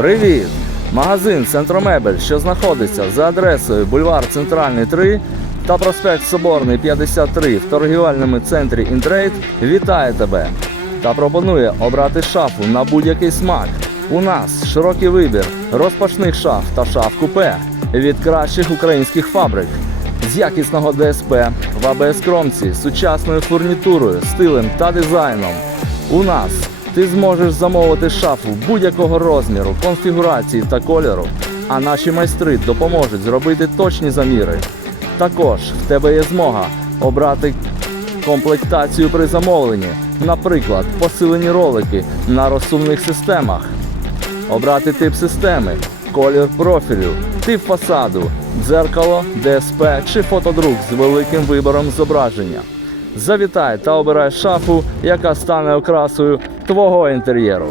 Привіт! Магазин Центромебель, що знаходиться за адресою Бульвар Центральний 3 та проспект Соборний 53 в торгівельному центрі Інтрейд, вітає тебе та пропонує обрати шафу на будь-який смак. У нас широкий вибір розпашних шаф та шаф купе від кращих українських фабрик з якісного ДСП в АБС-кромці, сучасною фурнітурою, стилем та дизайном. У нас ти зможеш замовити шафу будь-якого розміру, конфігурації та кольору, а наші майстри допоможуть зробити точні заміри. Також в тебе є змога обрати комплектацію при замовленні, наприклад, посилені ролики на розсувних системах, обрати тип системи, колір профілю, тип фасаду, дзеркало, ДСП чи фотодрук з великим вибором зображення. Завітай та обирай шафу, яка стане окрасою твого інтер'єру.